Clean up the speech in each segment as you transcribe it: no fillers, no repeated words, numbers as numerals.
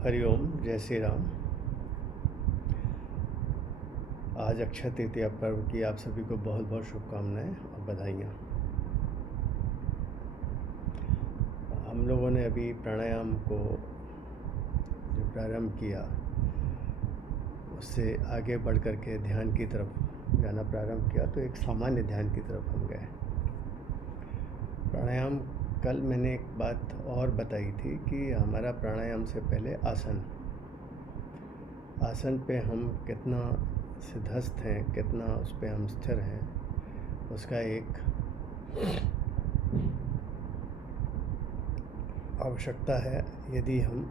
हरिओम, जय श्री राम। आज अक्षय तृतीया पर्व की आप सभी को बहुत बहुत शुभकामनाएं और बधाइयाँ। हम लोगों ने अभी प्राणायाम को जो प्रारंभ किया उससे आगे बढ़ कर के ध्यान की तरफ जाना प्रारंभ किया, तो एक सामान्य ध्यान की तरफ हम गए। प्राणायाम, कल मैंने एक बात और बताई थी कि हमारा प्राणायाम से पहले आसन पे हम कितना सिद्धस्थ हैं, कितना उस पे हम स्थिर हैं, उसका एक आवश्यकता है। यदि हम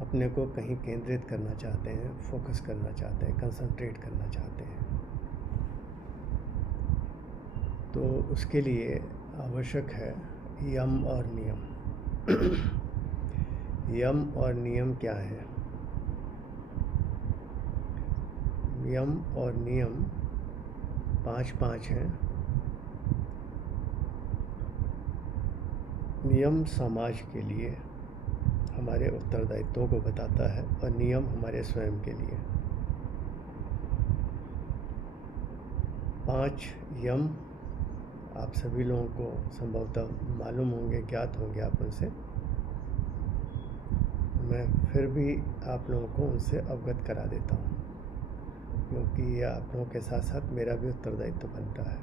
अपने को कहीं केंद्रित करना चाहते हैं, फोकस करना चाहते हैं, कंसंट्रेट करना चाहते हैं, तो उसके लिए आवश्यक है यम और नियम। यम और नियम क्या है? यम और नियम 5 हैं। नियम समाज के लिए हमारे उत्तरदायित्वों को बताता है और नियम हमारे स्वयं के लिए। 5 यम आप सभी लोगों को संभवतः मालूम होंगे, ज्ञात होंगे आप उनसे। मैं फिर भी आप लोगों को उनसे अवगत करा देता हूँ, क्योंकि यह आप लोगों के साथ साथ मेरा भी उत्तरदायित्व बनता है।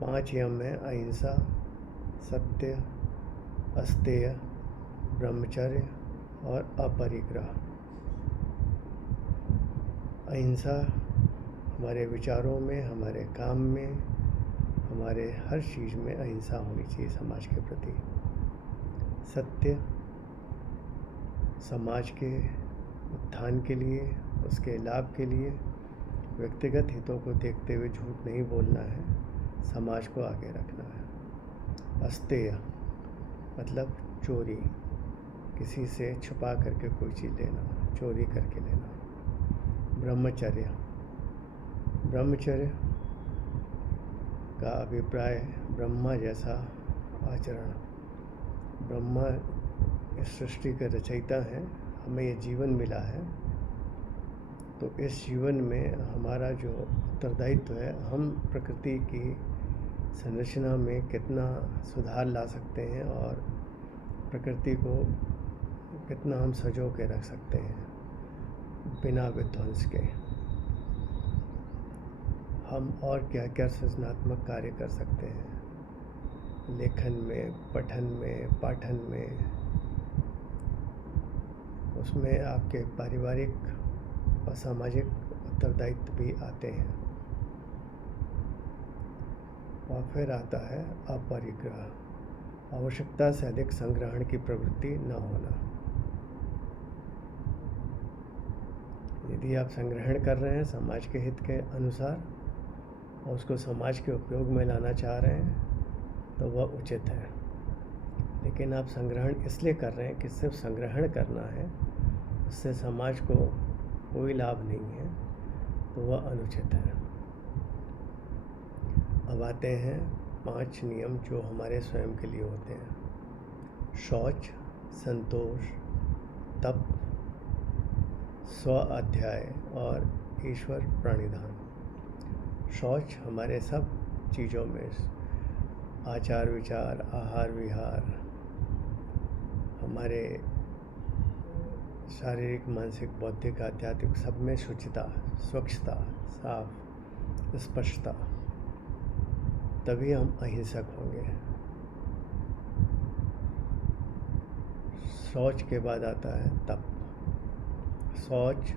5 यम हैं: अहिंसा, सत्य, अस्तेय, ब्रह्मचर्य और अपरिग्रह। अहिंसा हमारे विचारों में, हमारे काम में, हमारे हर चीज़ में अहिंसा होनी चाहिए समाज के प्रति। सत्य समाज के उत्थान के लिए, उसके लाभ के लिए, व्यक्तिगत हितों को देखते हुए झूठ नहीं बोलना है, समाज को आगे रखना है। अस्तेय मतलब चोरी, किसी से छुपा करके कोई चीज़ लेना, चोरी करके लेना। ब्रह्मचर्य, ब्रह्मचर्य का अभिप्राय ब्रह्मा जैसा आचरण। ब्रह्मा इस सृष्टि के रचयिता हैं, हमें ये जीवन मिला है, तो इस जीवन में हमारा जो उत्तरदायित्व है, हम प्रकृति की संरचना में कितना सुधार ला सकते हैं और प्रकृति को कितना हम सजो के रख सकते हैं बिना विध्वंस के। हम और क्या क्या सृजनात्मक कार्य कर सकते हैं लेखन में, पठन में, पाठन में। उसमें आपके पारिवारिक और सामाजिक उत्तरदायित्व भी आते हैं। और फिर आता है अपरिग्रह, आवश्यकता से अधिक संग्रहण की प्रवृत्ति न होना। यदि आप संग्रहण कर रहे हैं समाज के हित के अनुसार और उसको समाज के उपयोग में लाना चाह रहे हैं, तो वह उचित है। लेकिन आप संग्रहण इसलिए कर रहे हैं कि सिर्फ संग्रहण करना है, उससे समाज को कोई लाभ नहीं है, तो वह अनुचित है। अब आते हैं 5 नियम जो हमारे स्वयं के लिए होते हैं। शौच, संतोष, तप, स्व अध्याय और ईश्वर प्रणिधान। शौच हमारे सब चीज़ों में, आचार विचार, आहार विहार, हमारे शारीरिक, मानसिक, बौद्धिक, आध्यात्मिक सब में शुचिता, स्वच्छता, साफ, स्पष्टता, तभी हम अहिंसक होंगे। शौच के बाद आता है तप। शौच,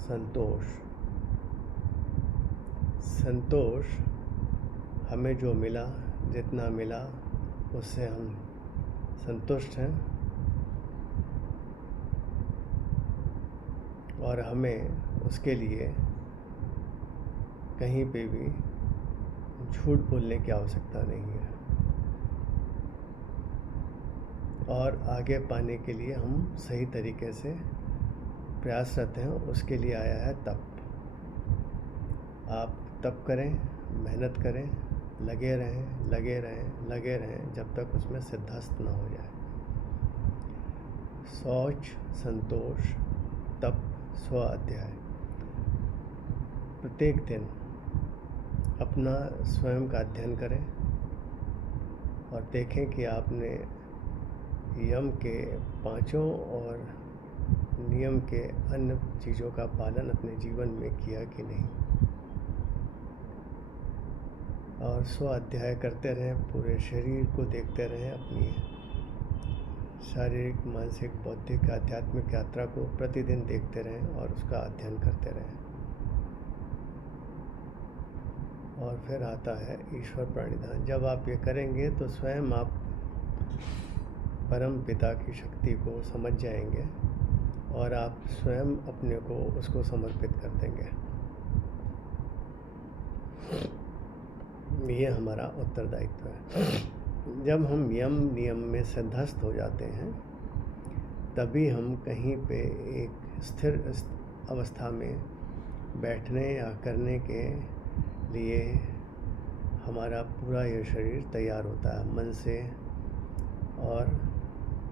संतोष। संतोष हमें जो मिला, जितना मिला, उससे हम संतुष्ट हैं और हमें उसके लिए कहीं पे भी झूठ बोलने की आवश्यकता नहीं है। और आगे पाने के लिए हम सही तरीके से प्रयासरत हैं, उसके लिए आया है तप। आप तप करें, मेहनत करें, लगे रहें, लगे रहें, लगे रहें जब तक उसमें सिद्धस्त न हो जाए। शौच, संतोष, तप, स्व अध्याय। प्रत्येक दिन अपना स्वयं का अध्ययन करें और देखें कि आपने यम के पांचों और नियम के अन्य चीज़ों का पालन अपने जीवन में किया कि नहीं। और स्व अध्याय करते रहें, पूरे शरीर को देखते रहें, अपनी शारीरिक, मानसिक, बौद्धिक, आध्यात्मिक यात्रा को प्रतिदिन देखते रहें और उसका अध्ययन करते रहें। और फिर आता है ईश्वर प्रणिधान। जब आप ये करेंगे तो स्वयं आप परम पिता की शक्ति को समझ जाएंगे और आप स्वयं अपने को उसको समर्पित कर देंगे। ये हमारा उत्तरदायित्व है। जब हम यम नियम में सिद्धस्त हो जाते हैं तभी हम कहीं पे एक स्थिर अवस्था में बैठने या करने के लिए हमारा पूरा यह शरीर तैयार होता है, मन से और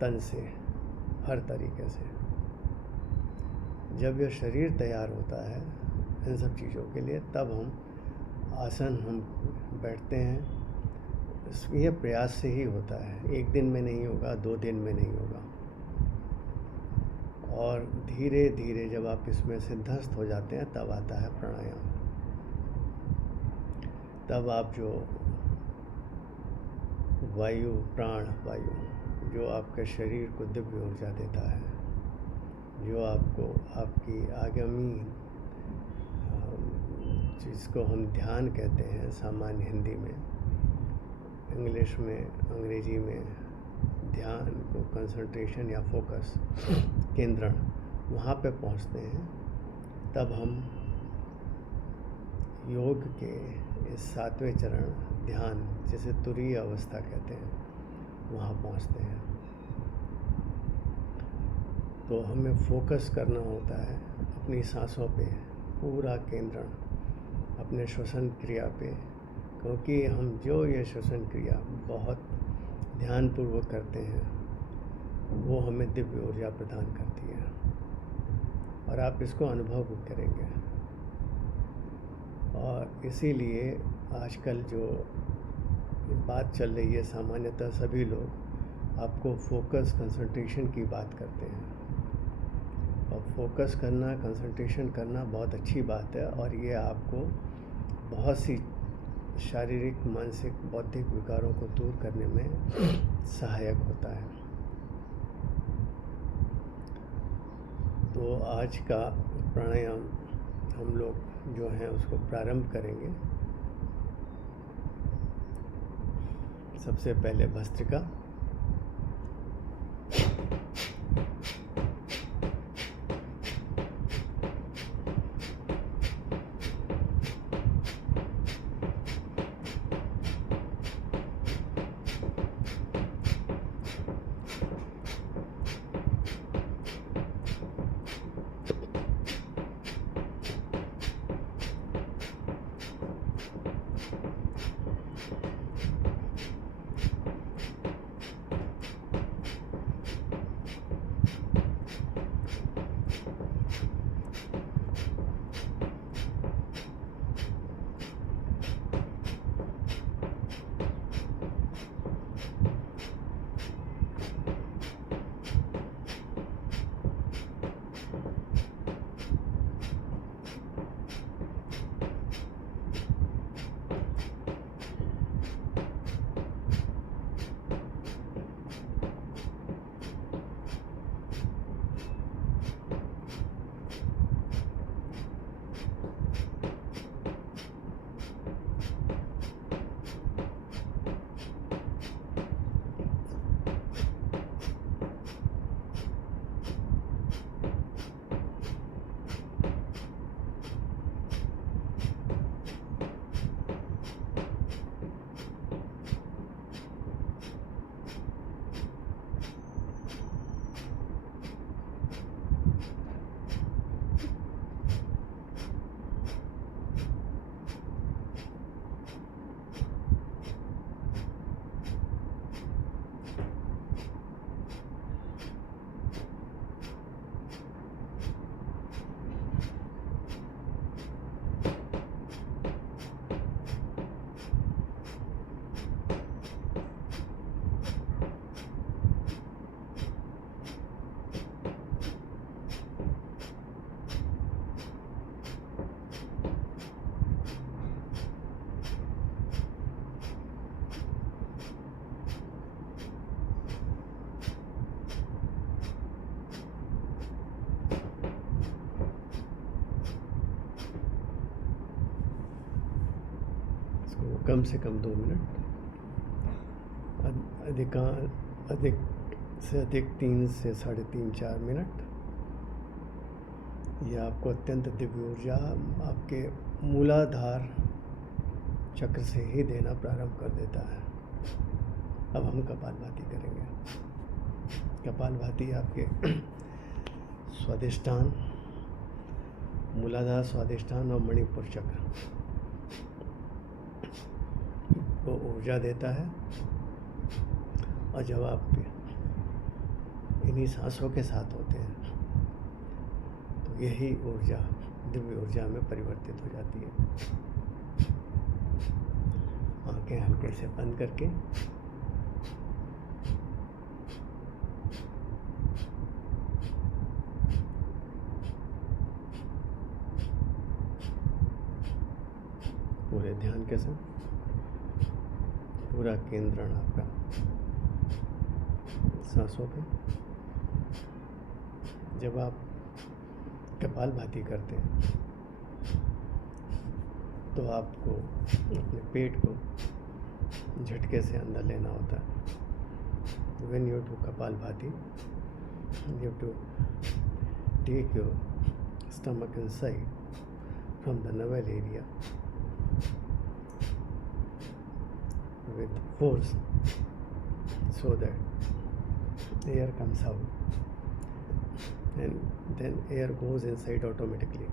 तन से, हर तरीके से। जब यह शरीर तैयार होता है इन सब चीज़ों के लिए, तब हम बैठते हैं। यह प्रयास से ही होता है, एक दिन में नहीं होगा, 2 दिन में नहीं होगा। और धीरे धीरे जब आप इसमें सिद्धस्त हो जाते हैं तब आता है प्राणायाम। तब आप जो वायु, प्राण वायु, जो आपके शरीर को दिव्य ऊर्जा देता है, जो आपको आपकी आगामी, जिसको हम ध्यान कहते हैं सामान्य हिंदी में, इंग्लिश में, अंग्रेजी में ध्यान को कंसंट्रेशन या फोकस, केंद्रण, वहाँ पे पहुँचते हैं। तब हम योग के इस 7वें चरण ध्यान, जिसे तुरीय अवस्था कहते हैं, वहाँ पहुँचते हैं। तो हमें फोकस करना होता है अपनी सांसों पे, पूरा केंद्रण अपने श्वसन क्रिया पे, क्योंकि हम जो ये श्वसन क्रिया बहुत ध्यानपूर्वक करते हैं वो हमें दिव्य ऊर्जा प्रदान करती है और आप इसको अनुभव भी करेंगे। और इसीलिए आजकल जो बात चल रही है, सामान्यतः सभी लोग आपको फोकस, कंसंट्रेशन की बात करते हैं। और फोकस करना, कंसंट्रेशन करना बहुत अच्छी बात है और ये आपको बहुत सी शारीरिक, मानसिक, बौद्धिक विकारों को दूर करने में सहायक होता है। तो आज का प्राणायाम हम लोग जो हैं उसको प्रारंभ करेंगे। सबसे पहले भस्त्रिका, कम से कम 2 मिनट, अधिक से अधिक 3 से 3.5-4 मिनट। यह आपको अत्यंत दिव्य ऊर्जा आपके मूलाधार चक्र से ही देना प्रारंभ कर देता है। अब हम कपालभाति करेंगे। कपालभाति आपके स्वादिष्ठान, मूलाधार, स्वादिष्ठान और मणिपुर चक्र को ऊर्जा देता है। और जब आप इन्हीं सांसों के साथ होते हैं तो यही ऊर्जा दिव्य ऊर्जा में परिवर्तित हो जाती है। आंखें हल्के से बंद करके पूरे ध्यान के साथ पूरा केंद्रण आपका सांसों पे। जब आप कपालभाति करते हैं तो आपको अपने पेट को झटके से अंदर लेना होता है। When you do Kapalbhati, you have to take your stomach inside from the navel area with force so that air comes out and then air goes inside automatically.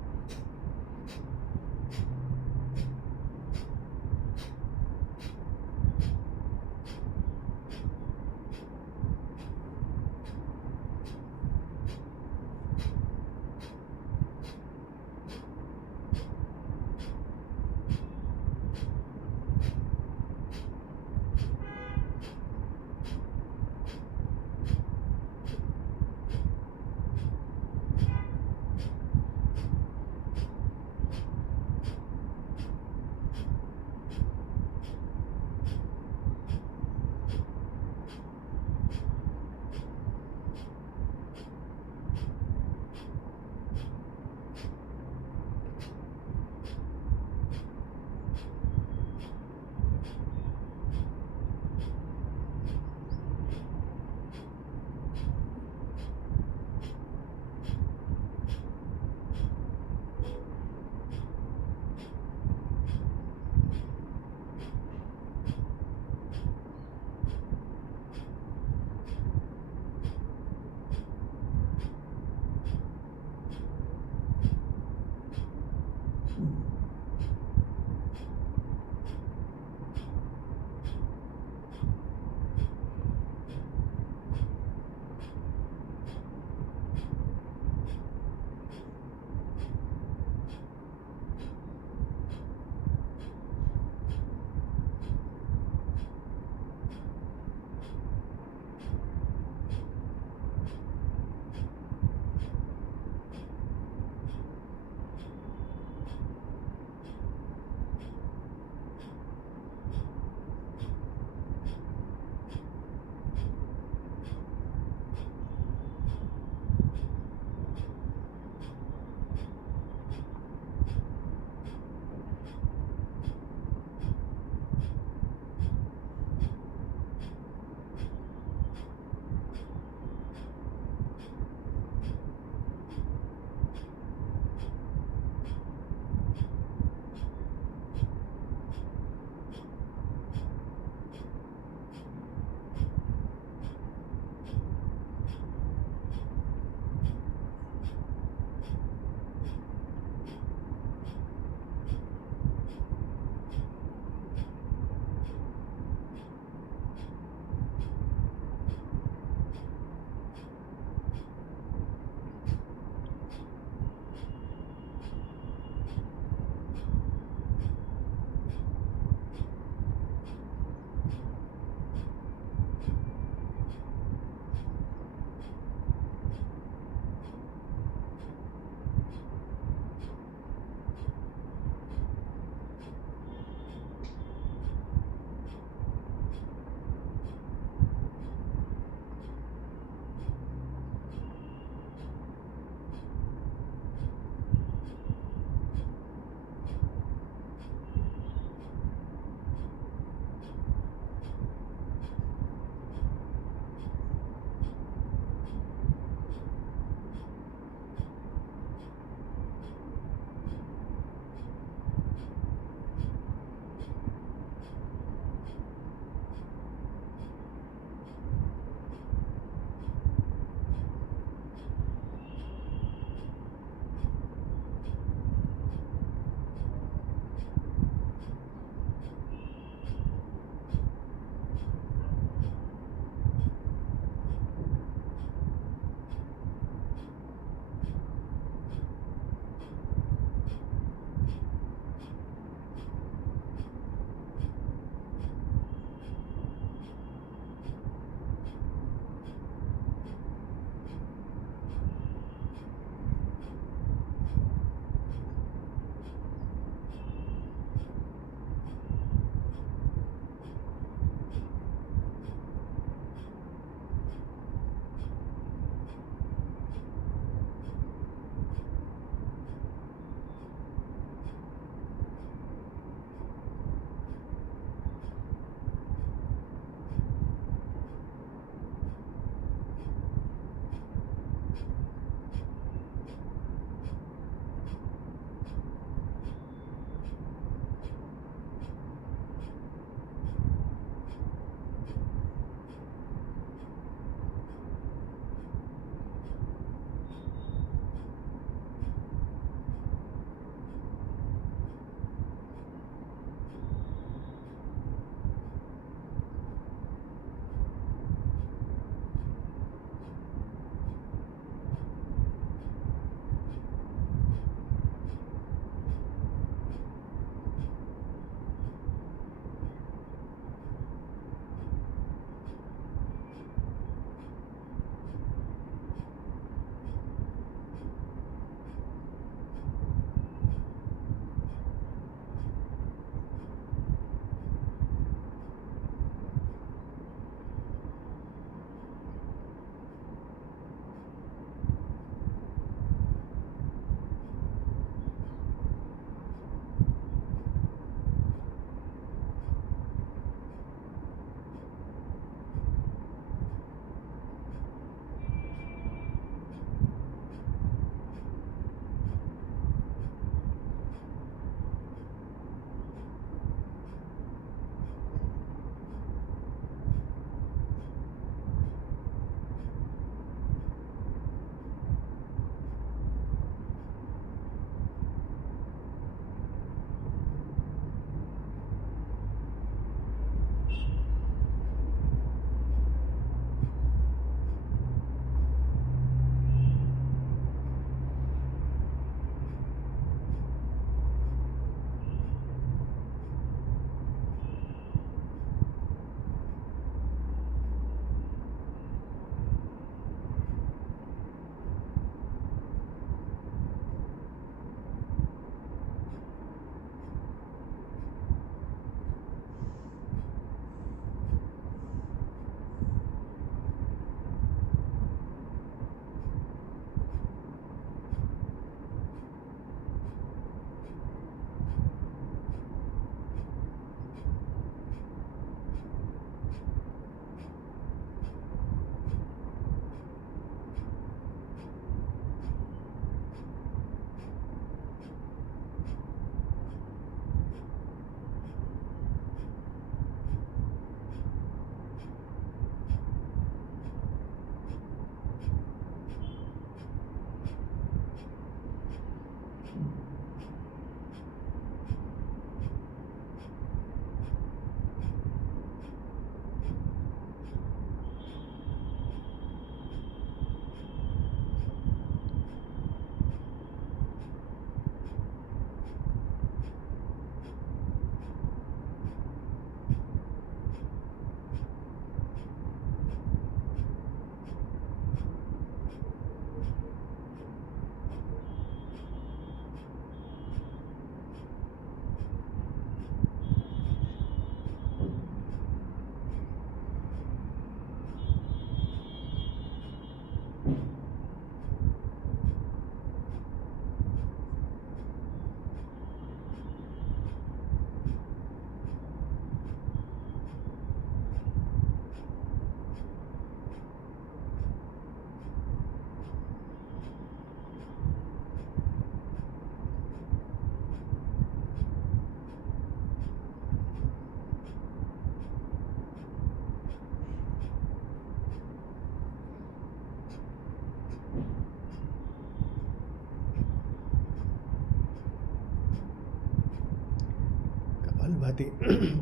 Kapalbhati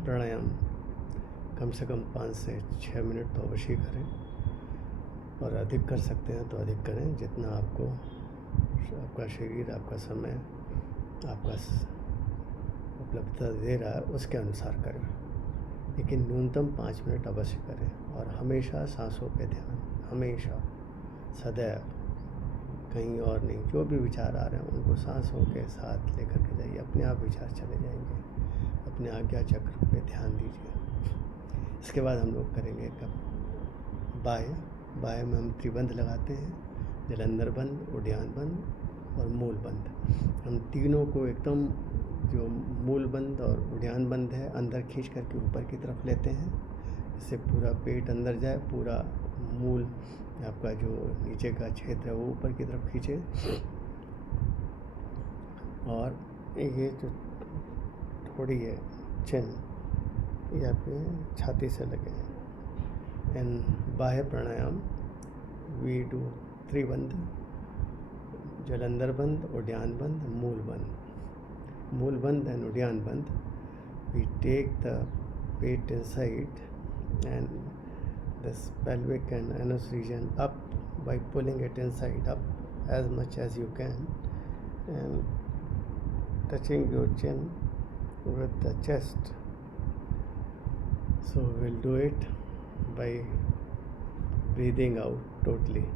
प्राणायाम कम से कम 5 से 6 मिनट तो अवश्य करें, और अधिक कर सकते हैं तो अधिक करें। जितना आपको आपका शरीर, आपका समय, आपका उपलब्धता दे रहा है उसके अनुसार करें, लेकिन न्यूनतम 5 मिनट अवश्य करें। और हमेशा सांसों पे ध्यान, हमेशा, सदैव, कहीं और नहीं। जो भी विचार आ रहे हैं उनको सांसों के साथ लेकर के जाइए, अपने आप विचार चले जाएंगे। अपने आज्ञा चक्र पे ध्यान दीजिए। इसके बाद हम लोग करेंगे बाह्य में हम त्रिबंध लगाते हैं, जलंधर बंध, उड्यान बंध और मूल बंध। हम तीनों को एकदम, जो मूल बंध और उड्यान बंध है, अंदर खींच करके ऊपर की तरफ लेते हैं, इससे पूरा पेट अंदर जाए, पूरा मूल आपका जो नीचे का क्षेत्र है वो ऊपर की तरफ खींचे, और ये जो थोड़ी है चिन, ये आपके छाती से लगे। एंड बाह्य प्राणायाम वी डू त्रिबंध, जलंधर बंध, उड्यान बंध, मूल बंध। मूल बंध एंड उड्यान बंध, we take the weight inside and this pelvic and anus region up by pulling it inside up as much as you can and touching your chin with the chest. So we'll do it by breathing out totally.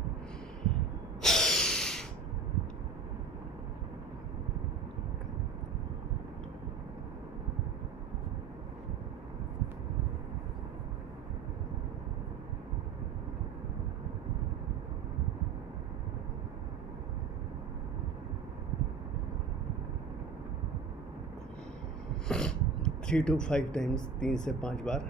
Three to 5 times, 3 से 5 बार।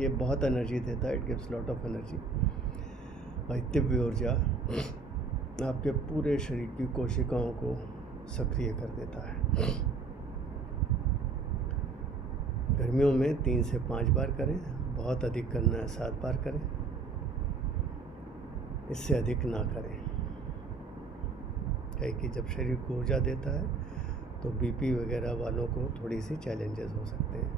ये बहुत energy देता है, it gives lot of energy. और दिव्य ऊर्जा आपके पूरे शरीर की कोशिकाओं को सक्रिय कर देता है। गर्मियों में 3 से 5 बार करें, बहुत अधिक करना है 7 बार करें, इससे अधिक ना करें। कहीं कि जब शरीर को ऊर्जा देता है तो बीपी वगैरह वालों को थोड़ी सी चैलेंजेस हो सकते हैं।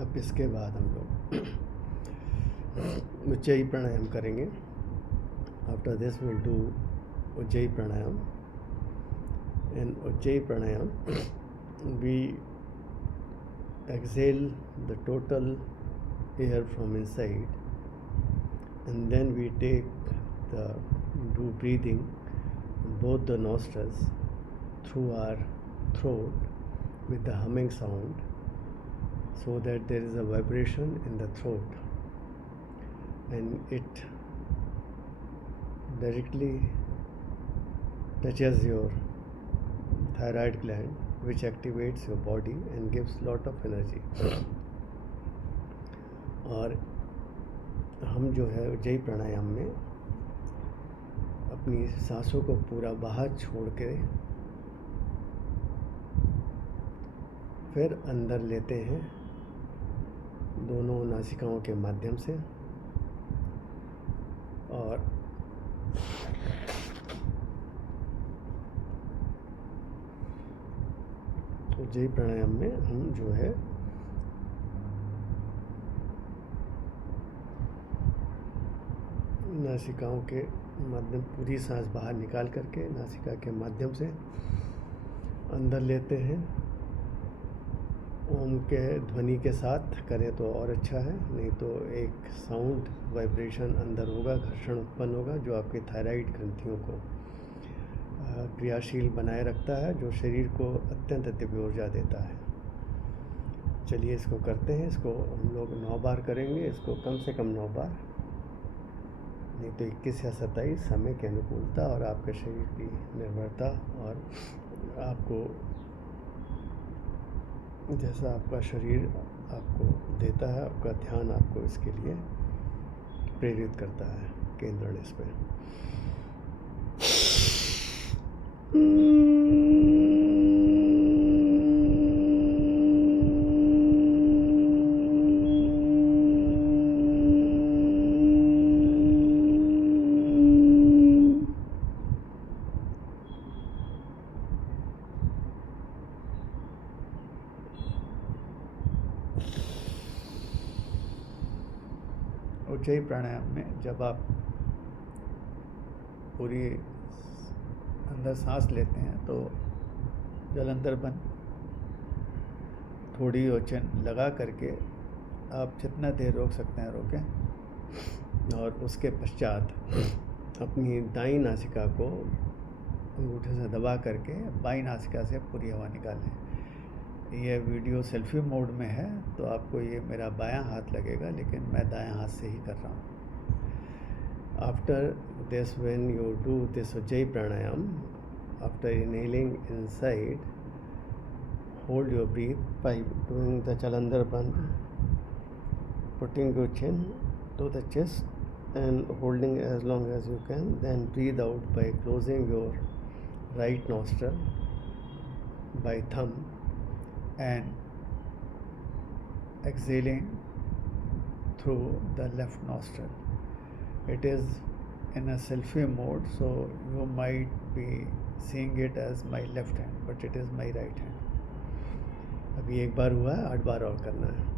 अब इसके बाद हम लोग उज्जयी प्राणायाम करेंगे। After this will do Ujjayi pranayama. In उज्जयी pranayama we exhale the total air from inside, and then we do breathing both the nostrils through our throat with the humming sound, so that there is a vibration in the throat and it directly touches your thyroid gland which activates your body and gives lot of energy. और हम जो है उज्जयी प्राणायाम में अपनी सांसों को पूरा बाहर छोड़ के फिर अंदर लेते हैं दोनों नासिकाओं के माध्यम से, और उज्जयी प्राणायाम में हम जो है नासिकाओं के माध्यम पूरी सांस बाहर निकाल करके नासिका के माध्यम से अंदर लेते हैं। ओम के ध्वनि के साथ करें तो और अच्छा है, नहीं तो एक साउंड वाइब्रेशन अंदर होगा, घर्षण उत्पन्न होगा, जो आपके थायराइड ग्रंथियों को क्रियाशील बनाए रखता है, जो शरीर को अत्यंत दिव्य ऊर्जा देता है। चलिए इसको करते हैं। इसको हम लोग 9 बार करेंगे, इसको कम से कम 9 बार, नहीं तो 21 या 27, समय की अनुकूलता और आपके शरीर की निर्भरता, और आपको जैसा आपका शरीर आपको देता है, आपका ध्यान आपको इसके लिए प्रेरित करता है, केंद्रण इस पे। उज्जयी प्राणायाम में जब आप पूरी अंदर सांस लेते हैं तो जलंधर बंद, थोड़ी ओचन लगा करके आप जितना देर रोक सकते हैं रोकें, और उसके पश्चात अपनी दाईं नासिका को अंगूठे से दबा करके बाईं नासिका से पूरी हवा निकालें। यह वीडियो सेल्फी मोड में है तो आपको ये मेरा बायां हाथ लगेगा, लेकिन मैं दायां हाथ से ही कर रहा हूँ। After this, when you do this Ujjayi pranayama, after inhaling inside, hold your breath by doing the Jalandhar Bandh, putting your chin to the chest and holding as long as you can, then breathe out by closing your right nostril by thumb and exhaling through the left nostril. It is in a selfie mode, so you might be seeing it as my left hand, but it is my right hand. अभी एक बार हुआ है, 8 बार और करना है।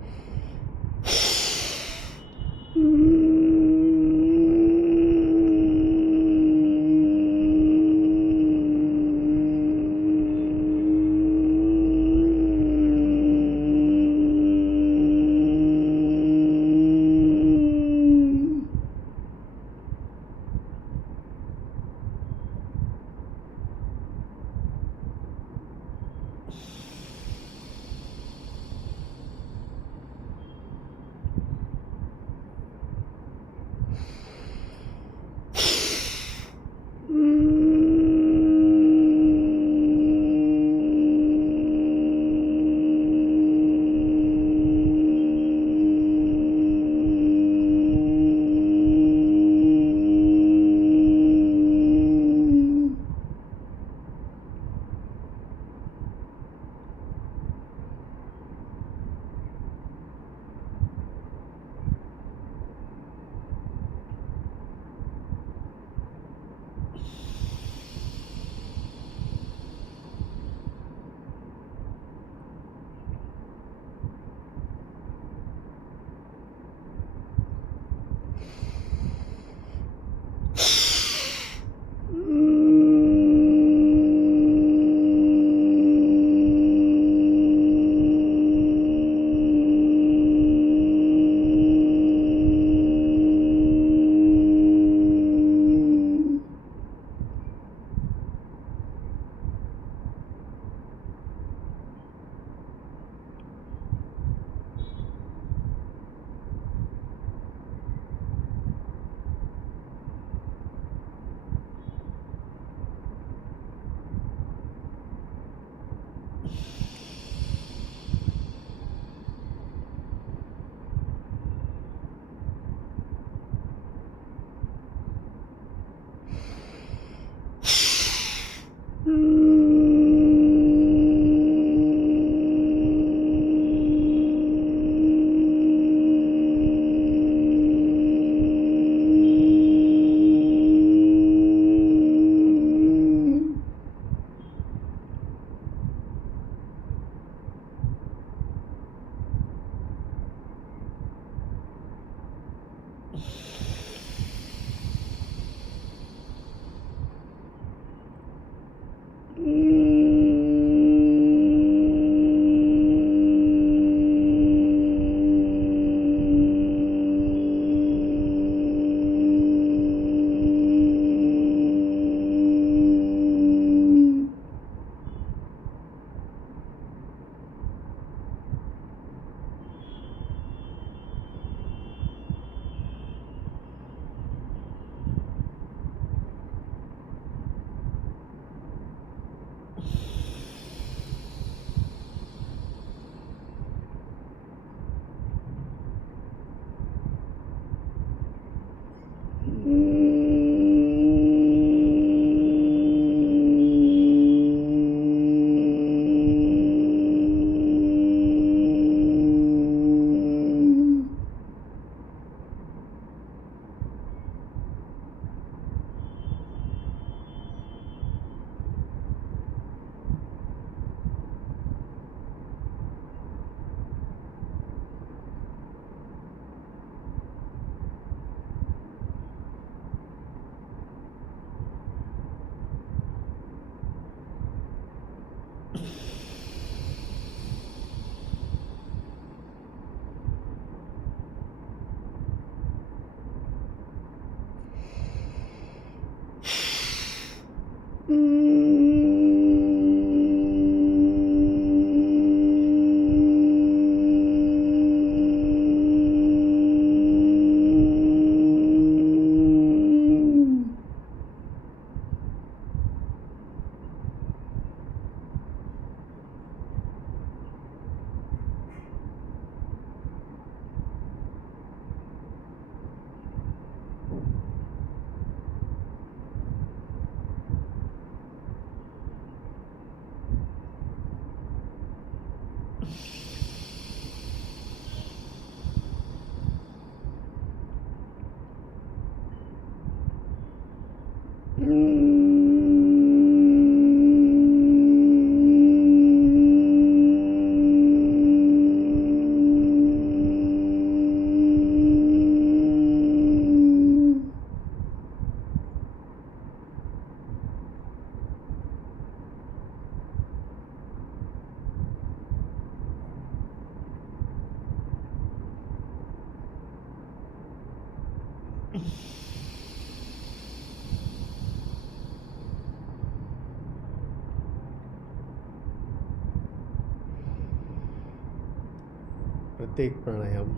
प्रत्येक प्राणायाम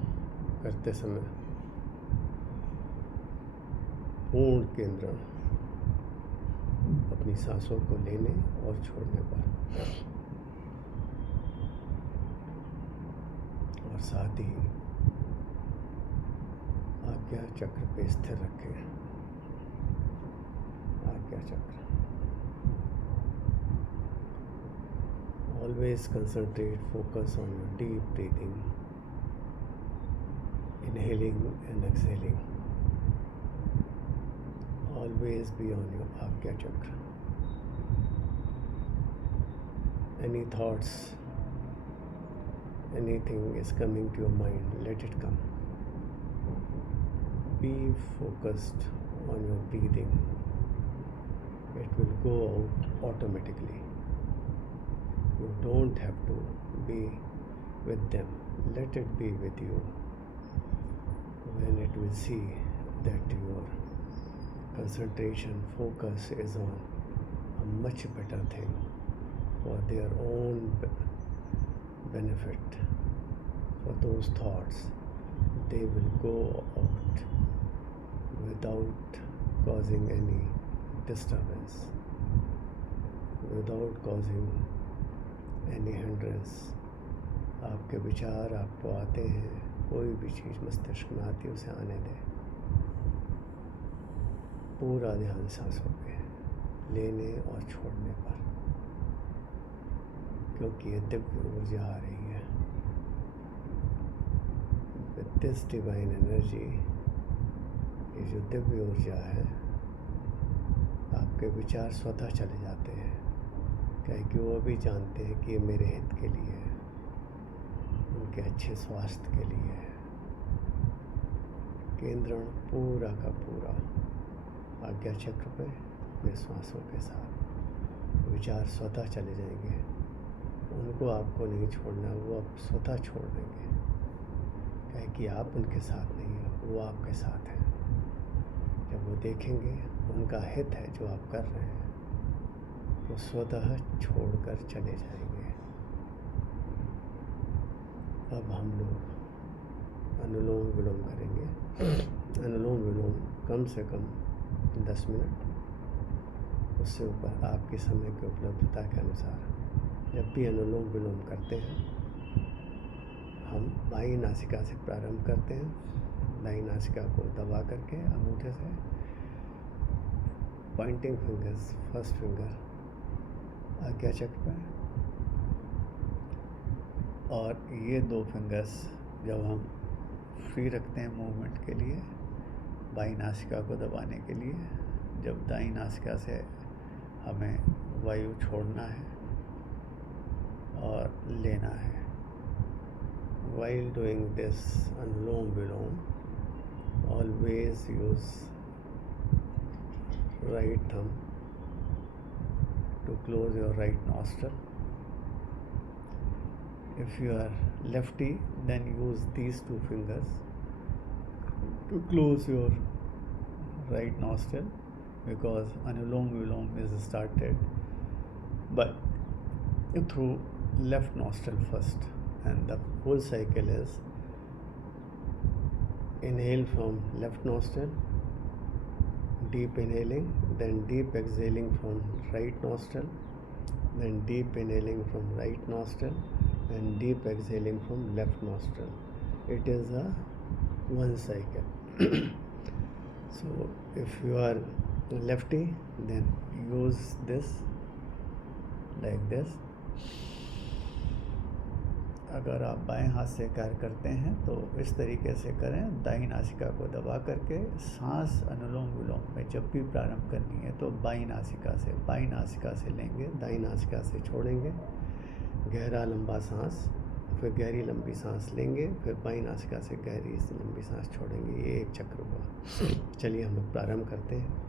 करते समय पूर्ण केंद्रण अपनी सांसों को लेने और छोड़ने पर, और साथ ही आज्ञा चक्र पे स्थिर रखें। आज्ञा चक्र। Always concentrate, focus on your deep breathing, inhaling and exhaling. Always be on your Ajna chakra. Any thoughts, anything is coming to your mind, let it come. Be focused on your breathing. It will go out automatically. You don't have to be with them. Let it be with you. When it will see that your concentration, focus is on a much better thing for their own benefit, for those thoughts, they will go out without causing any disturbance, without causing any hindrance. आपके विचार आपको आते हैं, कोई भी चीज़ मस्तिष्क में आती है उसे आने दें। पूरा ध्यान सांसों पे, लेने और छोड़ने पर, क्योंकि ये दिव्य ऊर्जा आ रही है। With this divine energy, ये जो दिव्य ऊर्जा है, आपके विचार स्वतः चले जाते हैं, क्योंकि वो भी जानते हैं कि ये मेरे हित के लिए है, उनके अच्छे स्वास्थ्य के लिए है। केंद्रण पूरा का पूरा आज्ञा चक्र पे अपने श्वासों के साथ। विचार स्वतः चले जाएंगे, उनको आपको नहीं छोड़ना, वो आप स्वतः छोड़ देंगे, क्योंकि आप उनके साथ नहीं हैं, वो आपके साथ हैं। जब वो देखेंगे उनका हित है जो आप कर रहे हैं, तो स्वतः छोड़कर चले जाएंगे। अब हम लोग अनुलोम विलोम करेंगे। अनुलोम विलोम कम से कम 10 मिनट, उससे ऊपर आपके समय की उपलब्धता के अनुसार। जब भी अनुलोम विलोम करते हैं, हम बाईं नासिका से प्रारंभ करते हैं। दाईं नासिका को दबा करके अंगूठे से, पॉइंटिंग फिंगर्स, फर्स्ट फिंगर आज्ञा चक्र पर, और ये 2 फिंगर्स जब हम फ्री रखते हैं मूवमेंट के लिए, बाईं नासिका को दबाने के लिए। जब दाईं नासिका से हमें वायु छोड़ना है और लेना है। While doing this Anulom Vilom, always use right thumb to close your right nostril. If you are lefty, then use these 2 fingers to close your right nostril. because Anulom Vilom is started but through left nostril first, and the whole cycle is inhale from left nostril, deep inhaling, then deep exhaling from right nostril, then deep inhaling from right nostril, and deep exhaling from left nostril. It is a one cycle. So if you are lefty, then use this like this. अगर आप बाएं हाथ से कार्य करते हैं तो इस तरीके से करें, दाहिनी नासिका को दबा करके सांस अनुलोम विलोम में जब भी प्रारंभ करनी है तो बाएं नासिका से लेंगे, दाहिनी नासिका से छोड़ेंगे, गहरा लंबा सांस, फिर गहरी लंबी सांस लेंगे, फिर बाएं नासिका से गहरी लंबी सांस छोड़ेंगे। ये एक चक्र हुआ। चलिए हम लोग प्रारंभ करते हैं।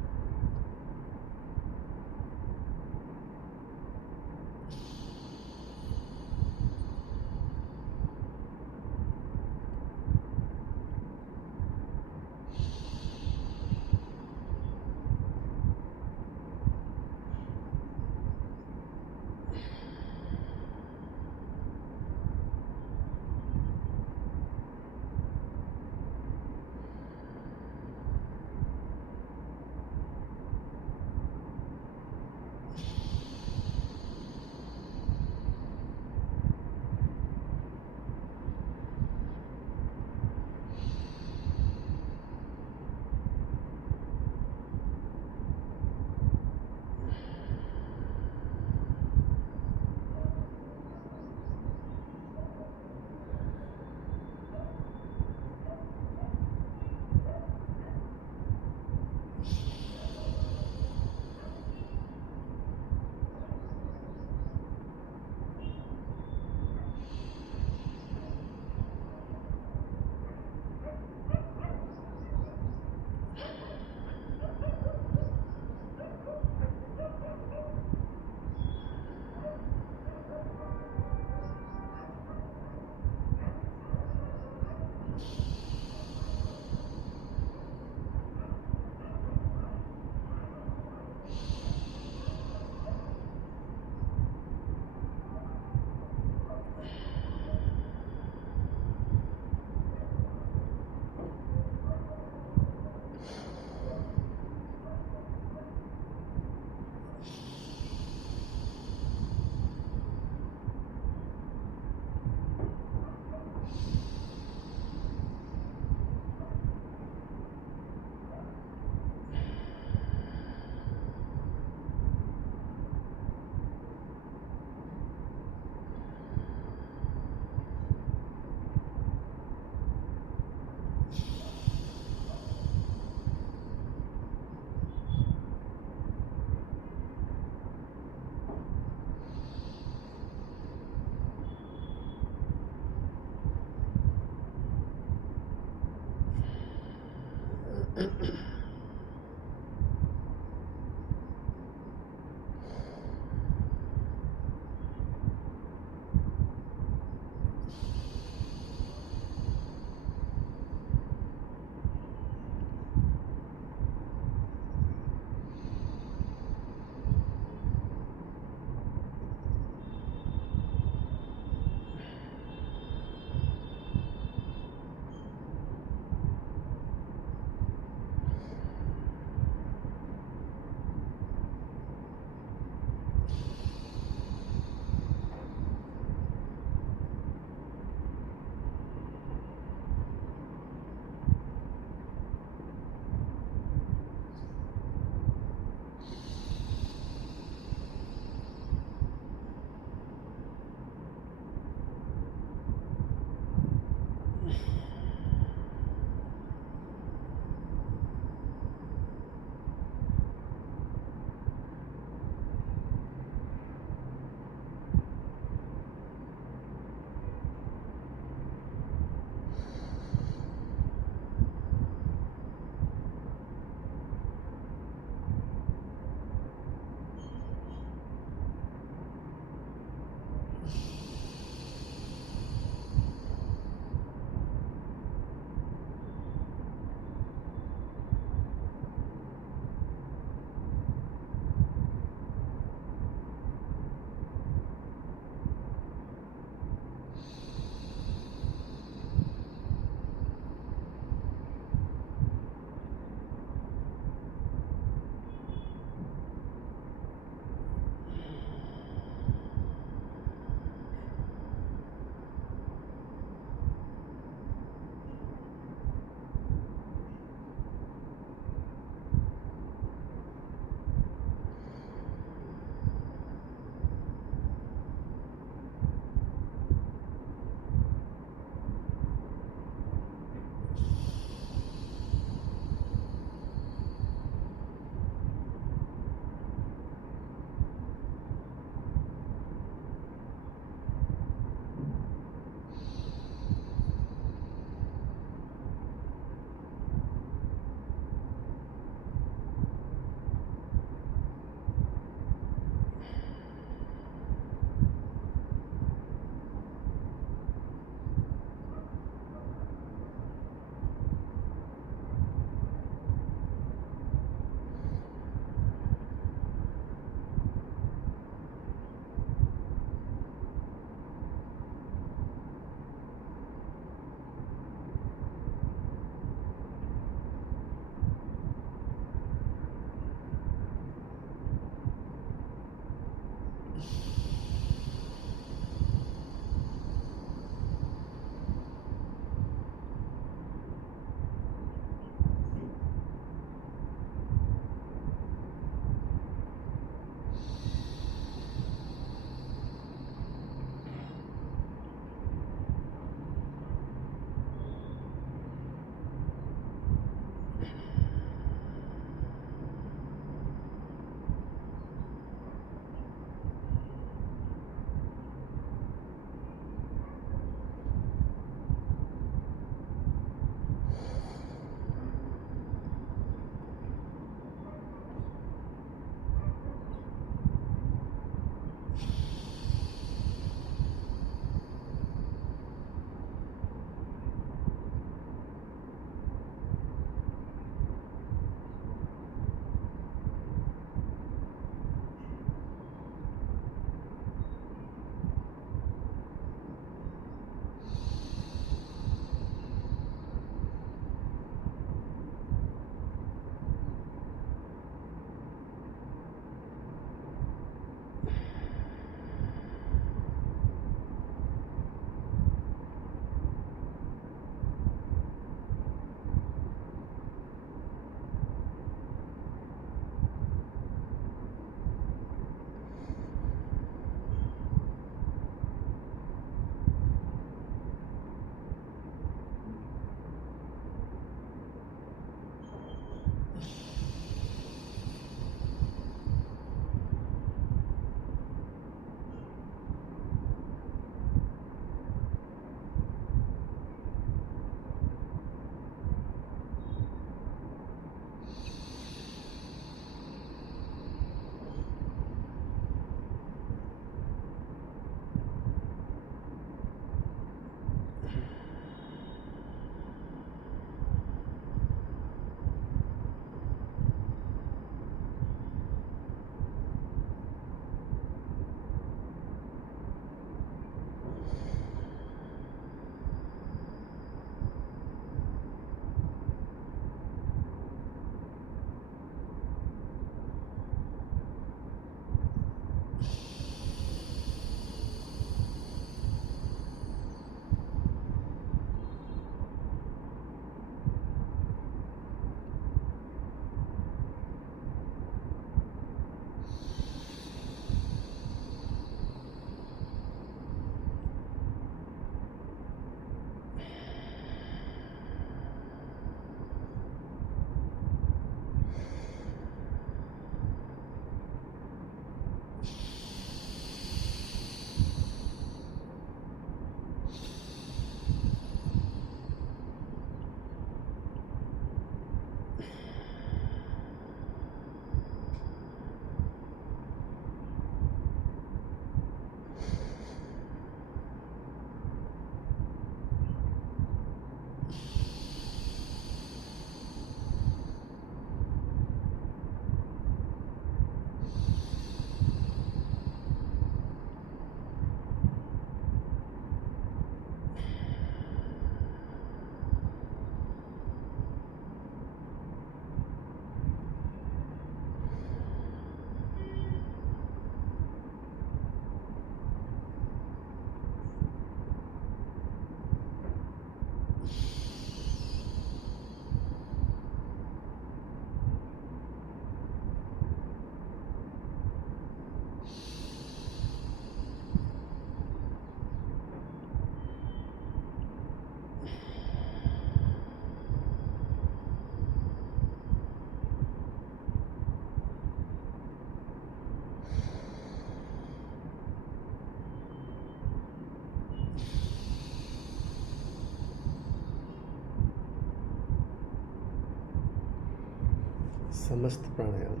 समस्त प्राणायाम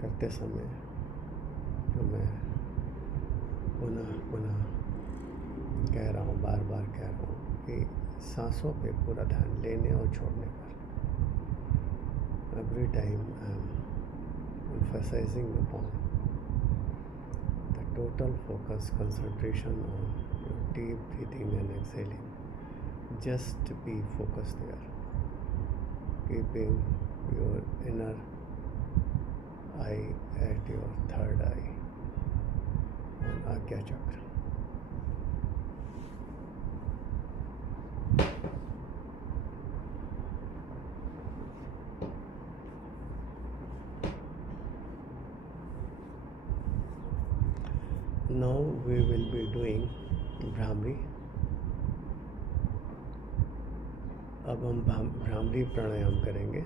करते समय जो मैं पुनः पुनः कह रहा हूँ, बार बार कह रहा हूँ कि सांसों पे पूरा ध्यान लेने और छोड़ने पर। Every time I am emphasizing upon the total focus, concentration on your deep breathing and exhaling. Just be focused there, keeping your inner eye at your third eye on Agya Chakra. Now we will be doing Bhramri. अब हम भ्रामरी प्राणायाम करेंगे।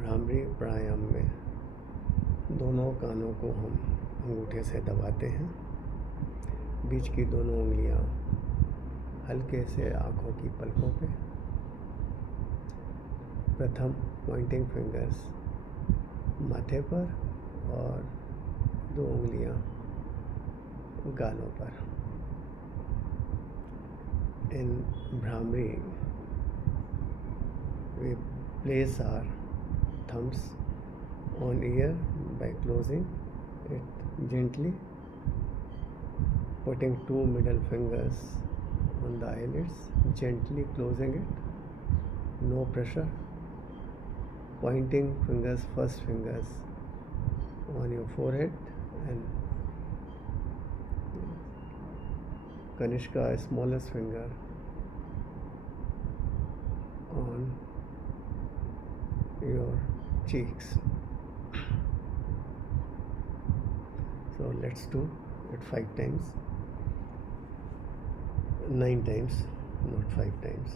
भ्रामरी प्राणायाम में दोनों कानों को हम अंगूठे से दबाते हैं, बीच की दोनों उंगलियां हल्के से आँखों की पलकों पे। प्रथम पॉइंटिंग फिंगर्स माथे पर और दो उंगलियां गालों पर। इन bhramari we place our thumbs on ear by closing it gently, putting two middle fingers on the eyelids, gently closing it, no pressure. Pointing fingers, first fingers on your forehead, and Kanishka, smallest finger, on your cheeks. So let's do it 5 times, 9 times, not 5 times.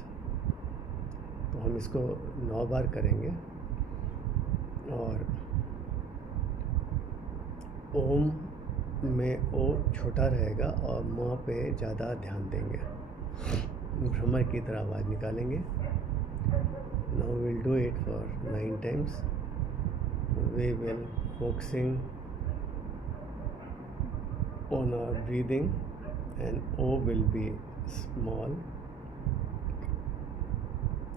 तो हम इसको 9 बार करेंगे और ओम में ओ छोटा रहेगा और म पे ज़्यादा ध्यान देंगे। भ्रमर की तरह आवाज़ निकालेंगे। Now we'll do it for 9 times. We will focusing on our breathing, and O will be small,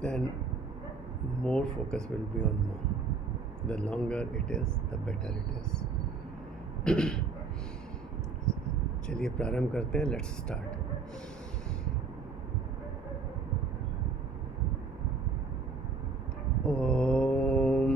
and more focus will be on Ma. The longer it is, the better it is. चलिए प्रारंभ करते हैं। Let's start. ओम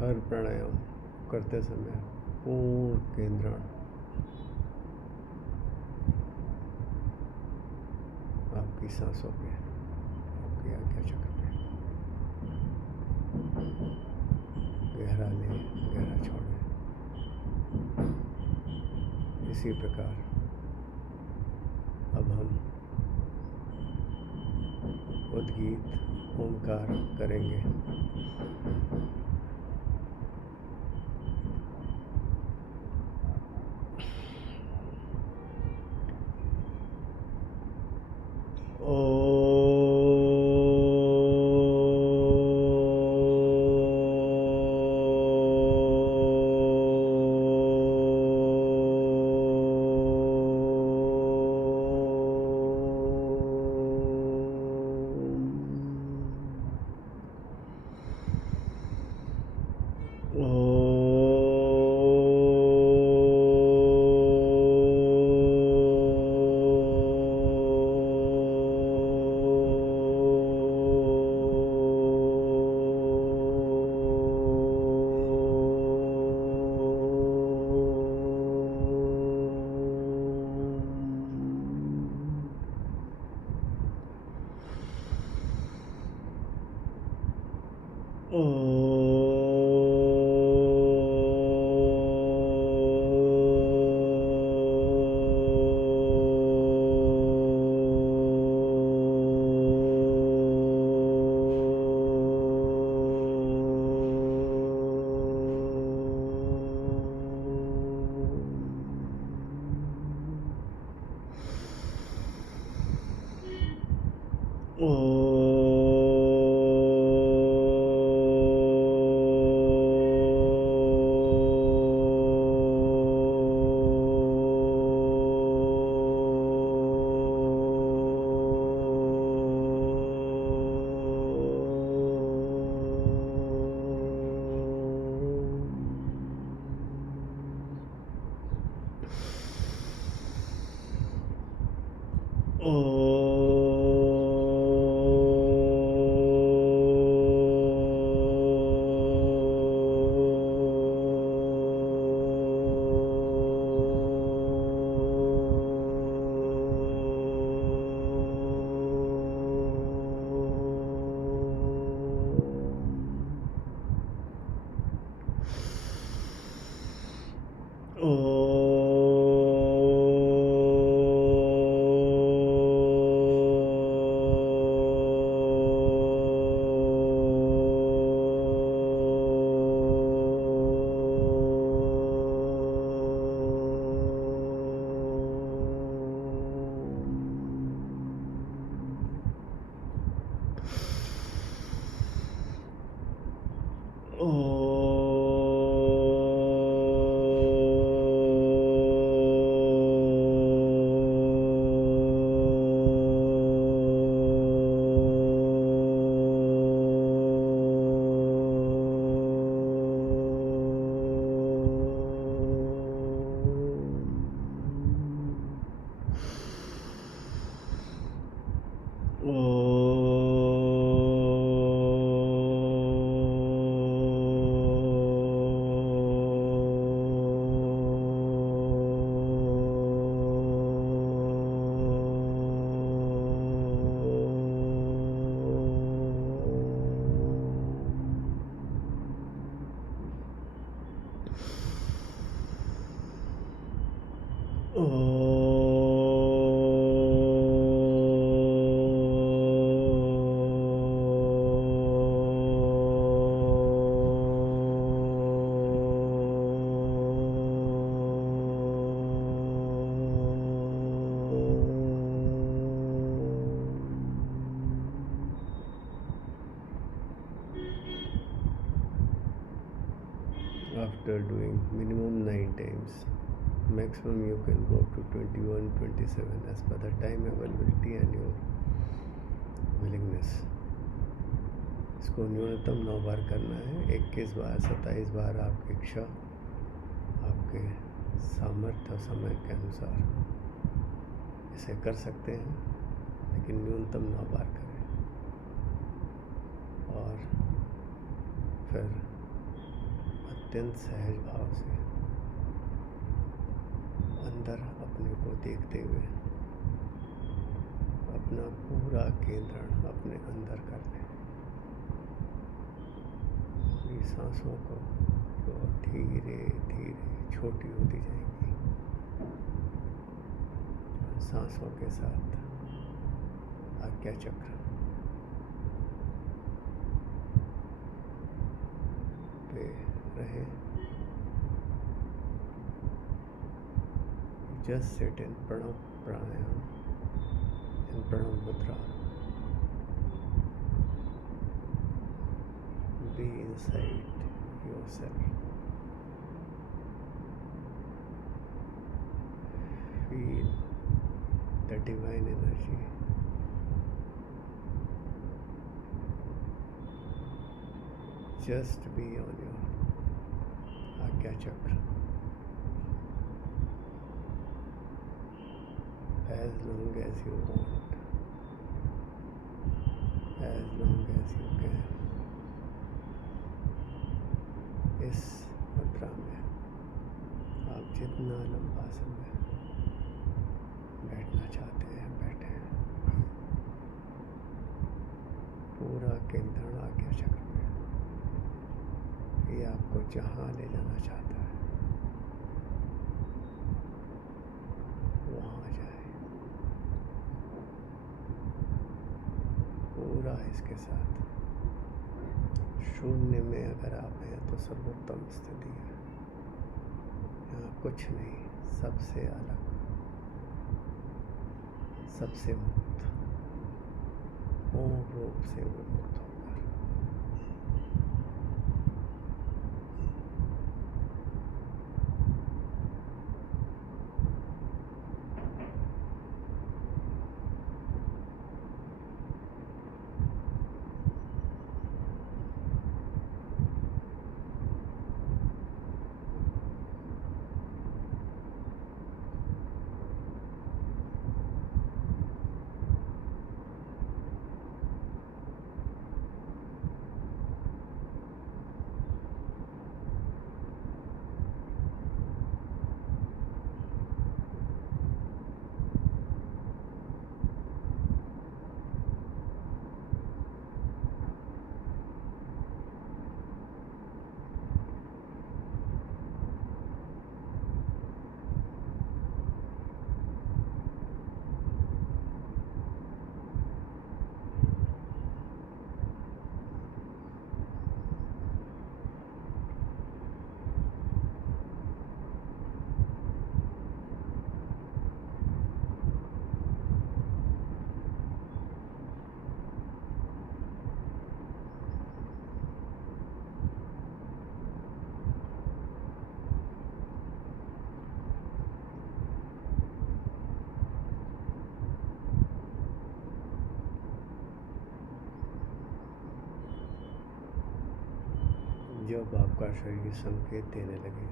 हर प्राणायाम करते समय पूर्ण केंद्रण आपकी सांसों पे, आपकी आज्ञा चक्र पे। गहरा लें, गहरा छोड़ें। इसी प्रकार अब हम उद्गीत ओंकार करेंगे। After doing minimum 9 times, maximum you can go to 21, 27 as per the time availability and your willingness. इसको न्यूनतम 9 बार करना है, 21 बार, 27 बार आपकी इच्छा, आपके सामर्थ्य और समय के अनुसार इसे कर सकते हैं, लेकिन न्यूनतम 9 बार करें। और फिर अत्यंत सहज भाव से अंदर अपने को देखते हुए अपना पूरा केंद्रण अपने अंदर कर लें। अपनी सांसों को जो धीरे धीरे छोटी होती जाएंगी, सांसों के साथ आज्ञा चक्र पे रहे। Just sit in pranayam, in pranam mudra. Be inside yourself. Feel the divine energy. Just be on your Ajna Chakra. As long as you want, as long as you can. इस मुद्रा में आप जितना लंबा समय बैठना चाहते हैं बैठें। पूरा केंद्रण आज्ञा चक्र में, ये आपको जहाँ ले जाना चाहता है वहाँ जाए। पूरा इसके साथ शून्य में अगर आप हैं तो सर्वोत्तम स्थिति है। यहाँ कुछ नहीं, सबसे अलग, सबसे मुक्त, पूर्ण रूप से विमुक्त होकर। जब आपका शरीर संकेत देने लगे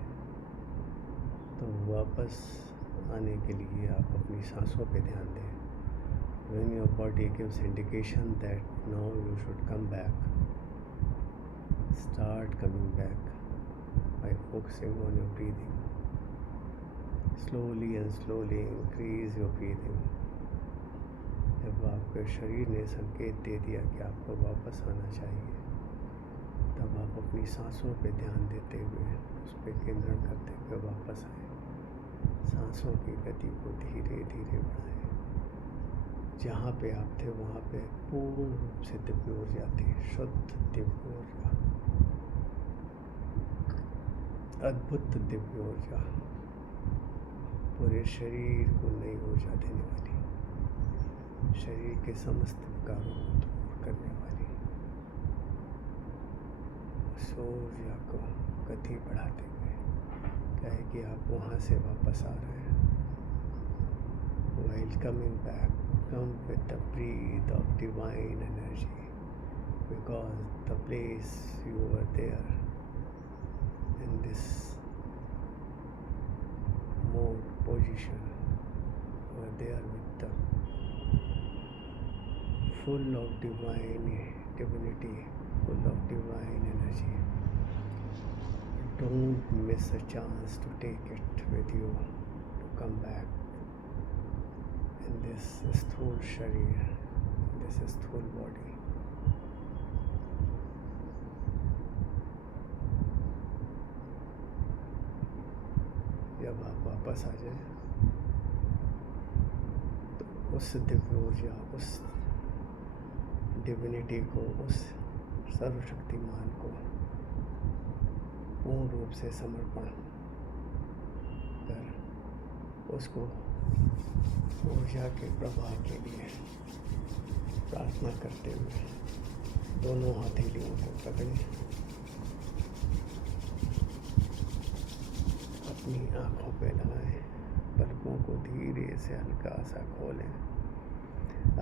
तो वापस आने के लिए आप अपनी सांसों पे ध्यान दें. When your body gives indication that now you should come back, start coming back by focusing on your breathing. Slowly and slowly increase your breathing. जब आपके शरीर ने संकेत दे दिया कि आपको वापस आना चाहिए, तब आप अपनी सांसों पे ध्यान देते हुए उस पर केंद्रण करते हुए वापस आए. सांसों की गति को धीरे धीरे बढ़ाएं. जहाँ पे आप थे वहाँ पे पूर्ण रूप से दिव्य ऊर्जा थी, शुद्ध दिव्य ऊर्जा, अद्भुत दिव्य ऊर्जा, पूरे शरीर को नई ऊर्जा देने वाली, शरीर के समस्त विकारों को दूर करने वाली. उस ऊर्जा को गति बढ़ाते हुए क्या है कि आप वहाँ से वापस आ रहे हैं. While coming back, come with the breath of divine energy, because the place you were there in this mode position, you were there with the full of divinity, full of divine energy. Don't miss a chance to take it with you, to come back in this स्थूल शरीर, in this स्थूल body. जब आप वापस आ जाए तो उस दिव्य ऊर्जा, उस डिविनिटी को, उस सर्वशक्तिमान को पूर्ण रूप से समर्पण कर उसको ऊर्जा के प्रवाह के लिए प्रार्थना करते हुए दोनों हथेलियों को पकड़ें. अपनी आँखों पे लगाएं. पलकों को धीरे से हल्का सा खोलें.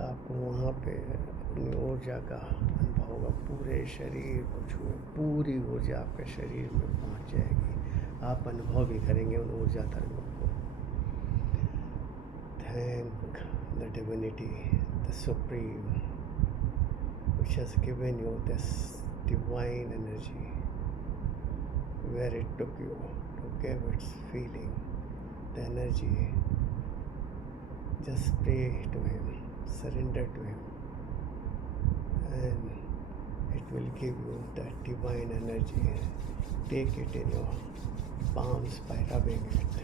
आपको वहाँ पे अपनी ऊर्जा का अनुभव होगा. पूरे शरीर को छुएं. पूरी ऊर्जा आपके शरीर में पहुँच जाएगी. आप अनुभव भी करेंगे उन ऊर्जा तरंगों को. Thank the divinity, the supreme, which has given you this divine energy, where it took you to give its feeling, the energy. Just pray to him, surrender to him, and it will give you that divine energy. Take it in your palms by rubbing it.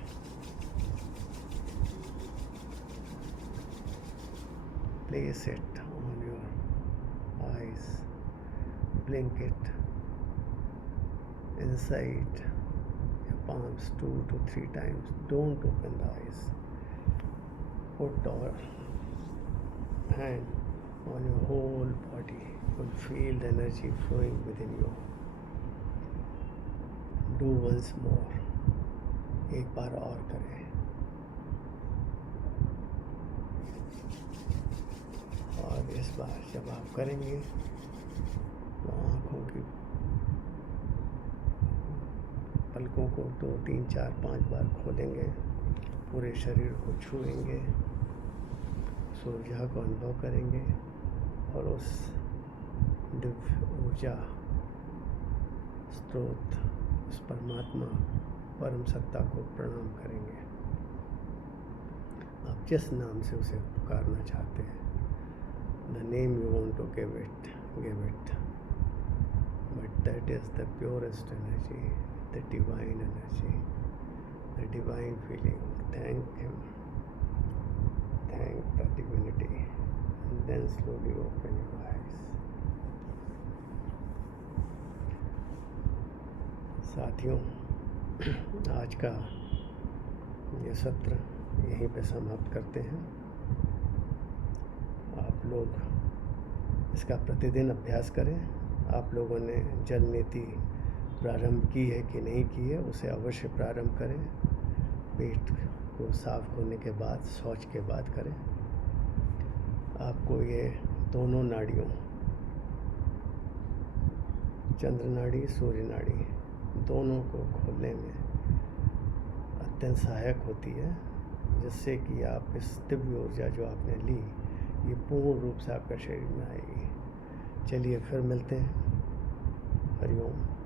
Place it on your eyes. Blink it inside your palms 2 to 3 times. Don't open the eyes. Put your hand on your whole body. You'll feel the energy flowing within you. Do once more. एक बार और करें. और इस बार जब आप करेंगे तो आँखों की पलकों को 2, 3, 4, 5 बार खोलेंगे. पूरे शरीर को छुएंगे. उस ऊर्जा को अनुभव करेंगे और उस दिव्य ऊर्जा स्रोत, उस परमात्मा, परम सत्ता को प्रणाम करेंगे. आप जिस नाम से उसे पुकारना चाहते हैं, the name you want to give it, but that is the purest energy, the divine energy, the divine feeling. Thank him, thank the divinity, and then slowly open your eyes. साथियों, आज का ये सत्र यहीं पे समाप्त करते हैं. आप लोग इसका प्रतिदिन अभ्यास करें. आप लोगों ने जल नीति प्रारंभ की है कि नहीं की है, उसे अवश्य प्रारंभ करें. पेट को साफ होने के बाद, शौच के बाद करें. आपको ये दोनों नाड़ियों चंद्र नाड़ी, सूर्य नाड़ी दोनों को खोलने में अत्यंत सहायक होती है, जिससे कि आप इस दिव्य ऊर्जा जो आपने ली ये पूर्ण रूप से आपका शरीर में आएगी। चलिए फिर मिलते हैं। हरिओम।